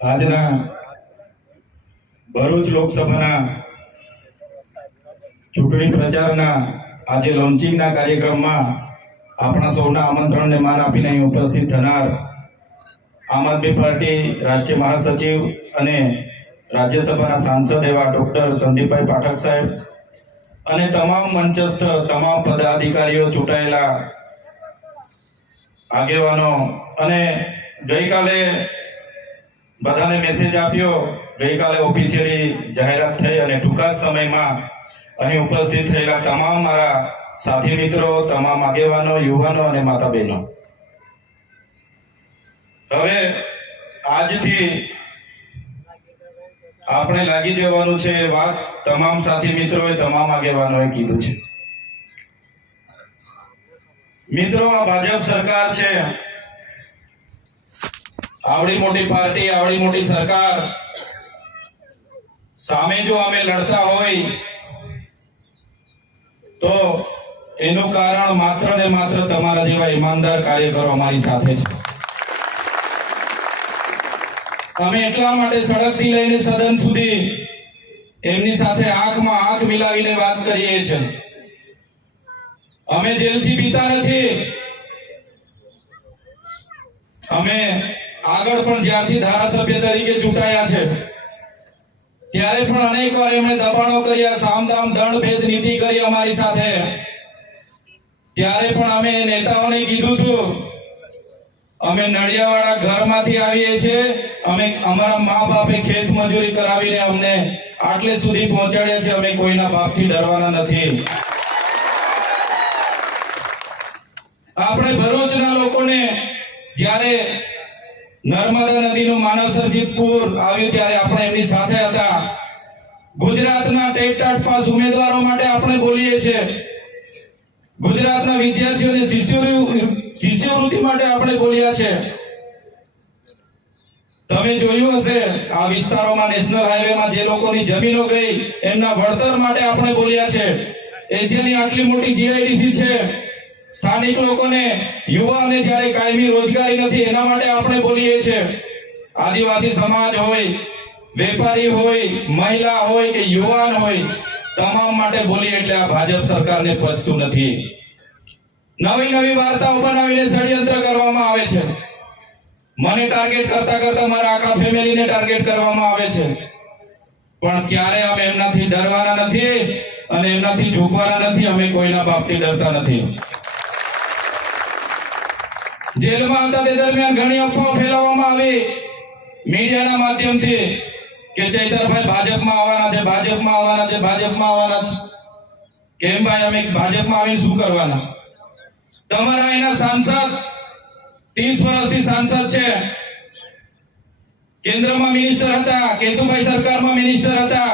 આજના ભરૂચ લોકસભાના ચૂંટણી પ્રચારના આજે લોન્ચિંગના કાર્યક્રમમાં આપણા સૌના આમંત્રણને માન આપીને અહીં ઉપસ્થિત થનાર આમ આદમી પાર્ટી રાષ્ટ્રીય મહાસચિવ અને રાજ્યસભાના સાંસદ એવા ડોક્ટર સંદીપભાઈ પાઠક સાહેબ અને તમામ મંચસ્થ તમામ પદાધિકારીઓ, ચૂંટાયેલા આગેવાનો અને ગઈકાલે બધાને મેસેજ આપ્યો, ગઈકાલે ઓફિશિયલી જાહેરાત થઈ અને ટૂંકા જ સમયમાં અહીં ઉપસ્થિત થયેલા તમામ મારા સાથી મિત્રો, તમામ આગેવાનો, યુવાનો અને માતા બહેનો, હવે આજથી આપણે લાગી જવાનું છે. વાત તમામ સાથી મિત્રોએ, તમામ આગેવાનોએ કીધું છે. મિત્રો, આ ભાજપ સરકાર છે, આવડી મોટી પાર્ટી, આવડી મોટી સરકાર સામે જો અમે લડતા હોય તો એનું કારણ માત્ર ને માત્ર તમારા જેવા ઈમાનદાર કાર્યકરો અમારી સાથે છે. અમે એટલા માટે સડકથી લઈને સદન સુધી એમની સાથે આંખમાં આંખ મિલાવીને વાત કરીએ છીએ. અમે જેલથી બીતા નથી. અમે આગળ પણ જ્યારથી ધારાસભ્ય તરીકે ચૂંટાયા છે ત્યારે પણ અનેક વાર એમણે દબાણો કર્યા, સામદામ દંડ ભેદ નીતિ કરી અમારી સાથે. ત્યારે પણ અમે નેતાઓને કીધું હતું, અમે નડિયાવાળા ઘરમાંથી આવીએ છીએ, અમે અમારા મા બાપે ખેત મજૂરી કરાવીને અમને આટલે સુધી પહોંચાડ્યા છે, અમે કોઈના બાપથી ડરવાના નથી. આપણે ભરૂચના લોકોને જ્યારે નર્મદા નદીનું માનવ સર્જિત પૂર આવ્યું ત્યારે આપણે એમની સાથે હતા. ગુજરાતના ટેટ પાસ ઉમેદવારો માટે આપણે બોલીએ છીએ, ગુજરાતના વિદ્યાર્થીઓને શિષ્યવૃત્તિ માટે આપણે બોલ્યા છે. તમે જોયું હશે આ વિસ્તારોમાં નેશનલ હાઈવેમાં જે લોકોની જમીનો ગઈ એમના વળતર માટે આપણે બોલ્યા છે. એશિયાની આટલી મોટી જીઆઈડીસી છે, સ્થાનિક લોકોને, યુવાઓને જ્યારે કાયમી રોજગારી નથી એના માટે આપણે બોલીએ છીએ. આદિવાસી સમાજ હોય, વેપારી હોય, મહિલા હોય કે યુવાન હોય, તમામ માટે બોલીએ. એટલે આ ભાજપ સરકારને પચતું નથી. નવી નવી વાર્તાઓ બનાવીને ષડયંત્ર કરવામાં આવે છે. મને ટાર્ગેટ કરતા કરતા મારા આખા ફેમિલીને ટાર્ગેટ કરવામાં આવે છે. પણ ક્યારે અમે એમનાથી ડરવાના નથી અને એમનાથી ઝૂકવાના નથી. અમે કોઈના બાપથી ડરતા નથી. જેલમાં હતા તે દરમિયાન ઘણી અફવાઓ ફેલાવવામાં આવી મીડિયાના માધ્યમથી કે ચૈતરભાઈ ભાજપમાં આવવાના છે, ભાજપમાં આવવાના છે, ભાજપમાં આવવાના છે. કેમ ભાઈ, અમે ભાજપમાં આવીને શું કરવાના? તમારા એના સાંસદ 30 વર્ષથી સાંસદ છે, કેન્દ્રમાં મિનિસ્ટર હતા, કેશુભાઈ સરકારમાં મિનિસ્ટર હતા.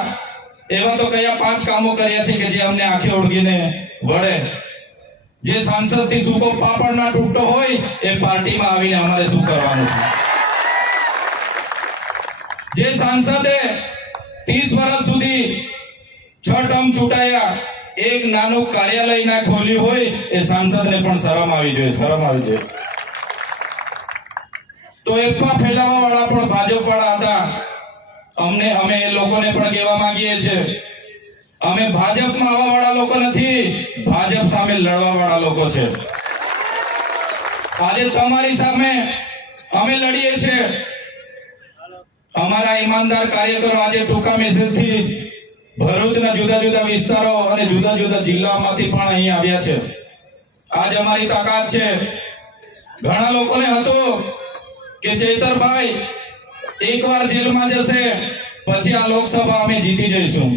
એવા તો કયા 5 કામો કર્યા છે કે જે અમને આંખે ઓળગીને વળે? જે સાંસદ થી સૂકો પાપડ ના તૂટતો હોય એ પાર્ટીમાં આવીને અમારે શું કરવાનું છે? જે સાંસદે 30 વર્ષ સુધી 6 ટર્મ ચૂંટાયા, એક નાનું કાર્યાલય ના ખોલ્યું હોય, એ સાંસદને પણ શરમ આવી જોઈએ, શરમ આવી જોઈએ. તો એફવા ફેલાવવા વાળા પણ ભાજપ વાળા હતા. અમે એ લોકોને પણ કહેવા માંગીએ છીએ, અમે ભાજપમાં આવવા વાળા લોકો નથી, ભાજપ સામે લડવા વાળા લોકો છે. આજે તમારી સામે અમે લડીએ છીએ. અમારા ઈમાનદાર કાર્યકરો આજે ટૂંકા મેસેજથી ભરૂચના જુદા જુદા વિસ્તારો અને જુદા જુદા જિલ્લામાંથી પણ અહીં આવ્યા છે. આજ અમારી તાકાત છે. ઘણા લોકોને હતું કે ચૈતરભાઈ એકવાર જેલમાં જશે પછી આ લોકસભા અમે જીતી જઈશું.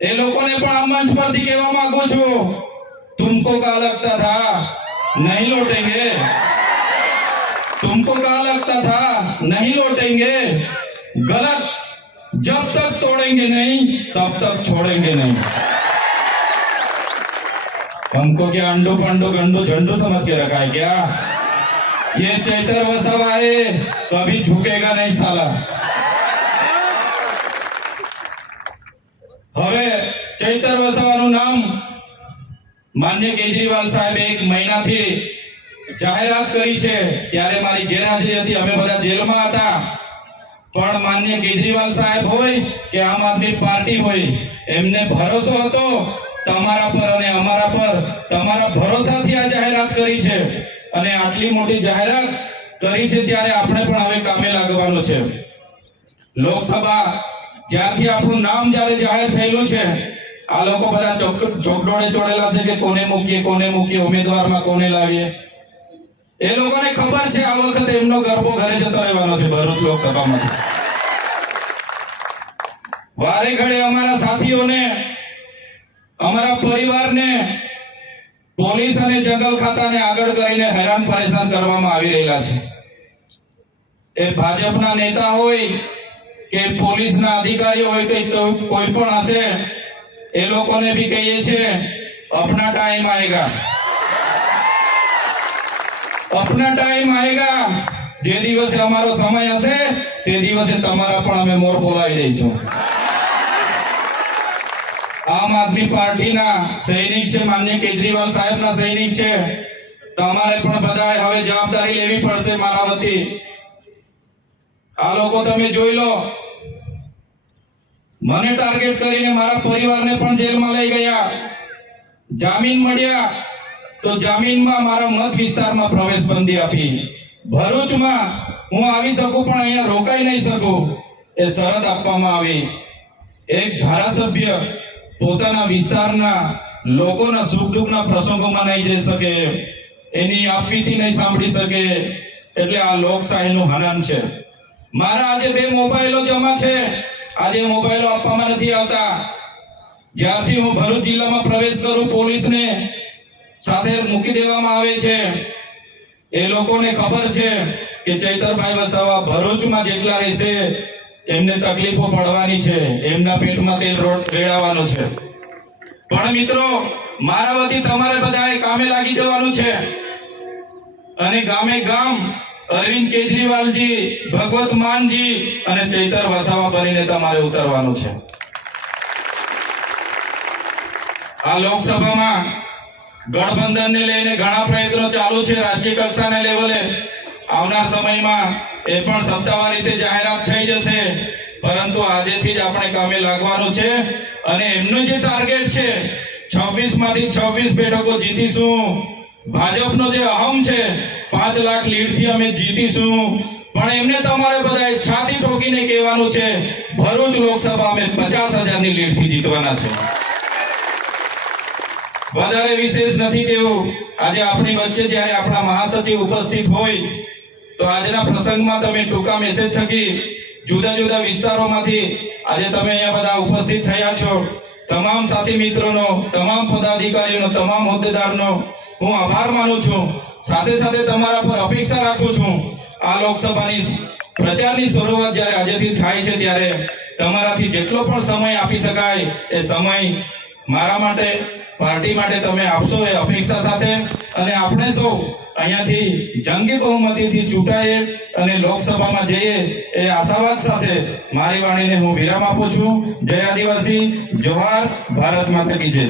એ લોકોને પણ આ મંચ પરથી કહેવા માંગુ છું, तुमको क्या लगता था नहीं लौटेंगे? तुमको क्या लगता था नहीं लौटेंगे? गलत. जब तक तोड़ेंगे नहीं तब तक छोड़ेंगे नहीं. हमको क्या अंडू पंडू गंडू झंडू समझ के रखा है क्या? ये चैतर वसावा है, कभी झुकेगा नहीं साला. હવે ચૈતર વસાવાનું નામ માન્ય કેજરીવાલ સાહેબ 1 મહિનાથી જાહેરાત કરી છે ત્યારે મારી ગેરહાજરી હતી, અમે બધા જેલમાં હતા, પણ માન્ય કેજરીવાલ સાહેબ હોય કે આમ આદમી પાર્ટી હોય, એમને ભરોસો હતો તમારા પર અને અમારા પર. તમારા ભરોસાથી આ જાહેરાત કરી છે અને આટલી મોટી જાહેરાત કરી છે ત્યારે આપણે પણ હવે કામે લાગવાનું છે. લોકસભા જ્યારથી આપણું નામ જ્યારે જાહેર થયેલું છે, આ લોકો બધા ચોકડોળે ચોડેલા છે કે કોને મૂકીએ, ઉમેદવારમાં કોને લાવીએ. એ લોકોને ખબર છે આ વખતે એમનો ગરબો ઘરે જતો રહેવાનો છે ભરૂચ લોકસભામાંથી. વારે ઘડે અમારા સાથીઓને, અમારા પરિવારને પોલીસ અને જંગલ ખાતાને આગળ કરીને હેરાન પરેશાન કરવામાં આવી રહેલા છે. એ ભાજપના નેતા હોય કે પોલીસના અધિકારીઓ હોય કે કોઈ પણ હશે, એ લોકોને બી કહીએ છીએ अपना टाइम आएगा, अपना टाइम आएगा. જે દિવસે અમારો સમય હશે તે દિવસે તમારા પણ અમે મોર બોલાવી દઈશું. આમ આદમી પાર્ટીના સૈનિક છે, માન્ય કેજરીવાલ સાહેબના સૈનિક છે. તમારે પણ બધાએ હવે જવાબદારી લેવી પડશે મારા વતી. આ લોકો તમે જોઈ લો, મને ટાર્ગેટ કરીને મારા પરિવારને પણ જેલમાં લઈ ગયા. જામીન મળ્યા તો જામીનમાં મારા મત વિસ્તારમાં પ્રવેશ બંધી આપી. ભરૂચમાં હું આવી શકું પણ અહીંયા રોકાઈ નહીં શકું એ શરત આપવામાં આવી. એક ધારાસભ્ય પોતાના વિસ્તારના લોકોના સુખ દુઃખના પ્રસંગોમાં નહીં જઈ શકે, એની આપવીતી નહીં સાંભળી શકે. એટલે આ લોકશાહીનું હનન છે. મારા આજે 2 મોબાઈલો જમા છે. આજે મોબાઈલો આપવામાં નથી આવતા. જ્યારથી હું ભરૂચ જિલ્લામાં પ્રવેશ કરું, પોલીસને સાથે મૂકી દેવામાં આવે છે. એ લોકોને ખબર છે કે ચૈતરભાઈ વસાવા ભરૂચમાં જેટલા રહેશે એમને તકલીફો પડવાની છે, એમના પેટમાં તેલ રેડાવવાનું છે. પણ મિત્રો, મારા વતી તમારે બધાએ કામે લાગી જવાનું છે અને ગામે ગામ અરવિંદ કેજરીવાલજી, ભગવત માનજી અને ચૈતર વસાવા બનીને તમારે ઉતરવાનું છે. આ લોકસભામાં ગઠબંધનને લઈને ઘણા પ્રયત્નો ચાલુ છે રાષ્ટ્રીય કક્ષાના લેવલે. આવનાર સમયમાં એ પણ સત્તાવાર રીતે જાહેરાત થઈ જશે, પરંતુ આજેથી જ આપણે કામે લાગવાનું છે. અને એમનું જે ટાર્ગેટ છે 26 માંથી 26 બેઠકો જીતીશું. ભાજપનો જે અહમ છે 5 લાખ લીડથી અમે જીતીશું, પણ એમને તમારે બધાએ છાતી ઠોકીને કહેવાનું છે ભરૂચ લોકસભા અમે 50,000ની લીડથી જીતવાના છે. વધારે વિશેષ નથી કેવું. આજે આપણી વચ્ચે જ્યારે આપણા મહાસચિવ ઉપસ્થિત હોય તો આજના પ્રસંગમાં તમે ટૂંકા મેસેજ થકી જુદા જુદા વિસ્તારોમાંથી આજે તમે અહીંયા બધા ઉપસ્થિત થયા છો. તમામ સાથી મિત્રોનો, તમામ પદાધિકારીઓનો, તમામ હોદ્દેદારનો હું આભાર માનું છું. સાથે સાથે તમારા પર અપેક્ષા રાખું છું. આ લોકસભાની પ્રચારની શરૂઆત જ્યારે આજેથી થાય છે ત્યારે તમારાથી જેટલો પણ સમય આપી શકાય એ સમય મારા માટે, પાર્ટી માટે તમે આપશો એ અપેક્ષા સાથે. અને આપણે સૌ અહીંયાથી જંગી બહુમતીથી ચૂંટાઈએ અને લોકસભામાં જઈએ એ આશાવાદ સાથે મારી વાણીને હું વિરામ આપું છું. જય આદિવાસી, જોહાર, ભારત માતા કી જય.